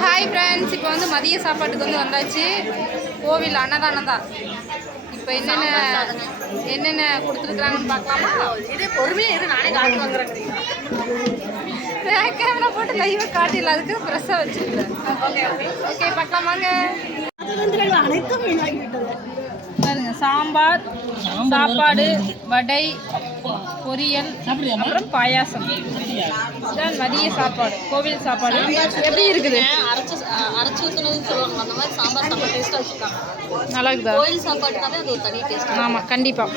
Hi friends, இப்போ வந்து மதிய சாப்பாட்டுக்கு வந்து வந்தாச்சு. கோவில் அன்னதானம் தான். இப்போ என்னென்ன கொடுத்துருக்குறாங்கன்னு பார்க்கலாமா? இதே பொறுமையாக இரு, நானே காட்டு வாங்குறேன். கேமரா போட்டு லைவாக காட்டிடல, அதுக்கு ப்ரெஸ்ஸாக வச்சுருக்கேன். ஓகே ஓகே ஓகே, பார்க்கலாமாங்க? அனைத்தும் வீணாகிவிட்டது. பாருங்க, சாம்பார், சாப்பாடு, வடை, பொரியல், அப்புறம் பாயாசம். இதுதான் மதிய சாப்பாடு, கோவில் சாப்பாடு. எப்படி இருக்குது? அரைச்சி ஊற்றுனதுன்னு சொல்லுவாங்க, அந்த மாதிரி சாம்பார் சாப்பாடு டேஸ்ட்டாக வச்சுருக்காங்க. நல்லா இருக்குதா? கோயில் சாப்பாடுனாவே அது ஒரு தனி டேஸ்ட். ஆமாம், கண்டிப்பாக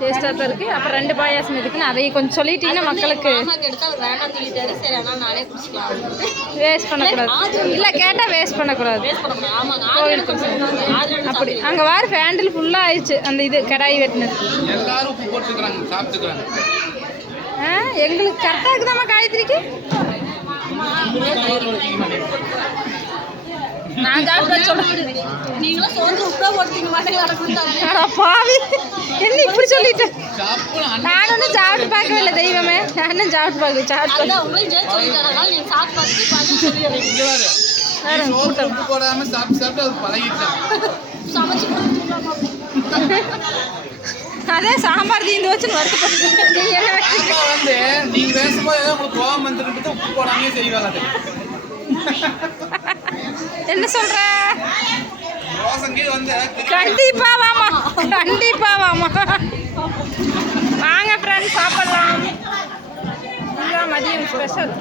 டேஸ்ட்டாக தான் இருக்குது. அப்புறம் 2 பாயாசம் இருக்குன்னு அதையும் கொஞ்சம் சொல்லிட்டீங்கன்னா மக்களுக்கு எடுத்தால் அவர் வேண்டாம் சொல்லிட்டாரு. சரி, ஆனால் நானே குடிச்சிக்கலாம். வேஸ்ட் பண்ணக்கூடாது. இல்லை, கேட்டால் வேஸ்ட் பண்ணக்கூடாது. வேஸ்ட் பண்ணக்கூடாது. ஆமாங்க, கோவில் அப்படி அங்கே வார ஹேண்டில் ஃபுல்லாக ஆயிடுச்சு. அந்த இது கடாய் வெட்டினது எல்லாரும் போட்டுக்கிறாங்க, சாப்பிட்டுக்கிறாங்க. எங்களுக்கு கரெக்டாக இருக்குதாம்மா காயத்ரிக்கு. நான் சாப்பிட சொல்றேன். நீங்களும் சோறு உப்பா போட்டீங்க மாதிரி பாவி, என்ன இப்படி சொல்லிட்டேன்? நான் ஒன்றும் சாப்பிட்டு பார்க்கவே இல்லை தெய்வமே. நானும் சாப்பிட்டு பார்க்கல. சாப்பிட்டு உங்களுக்கு ஜெயிச்சு சொல்லித்தரனால நீங்கள் சாப்பிட்டு பார்த்து உப்பு போடாம சாப்பிட்டு சாப்பிட்டு அது பழகிட்டான். சமைச்சு அதே சாம்பார் தீந்து வச்சுன்னு வருத்தப்பட்டு வந்து நீங்க பேசும்போது ஏதோ உங்களுக்கு கோவம் வந்துட்டு உப்பு போடாமே செய்வாங்க. அது என்ன சொல்ற? வந்து கண்டிப்பா வாமா, கண்டிப்பா வாமா. வாங்க ஃப்ரெண்ட்ஸ், சாப்பிடலாம். மதியம் ஸ்பெஷல்.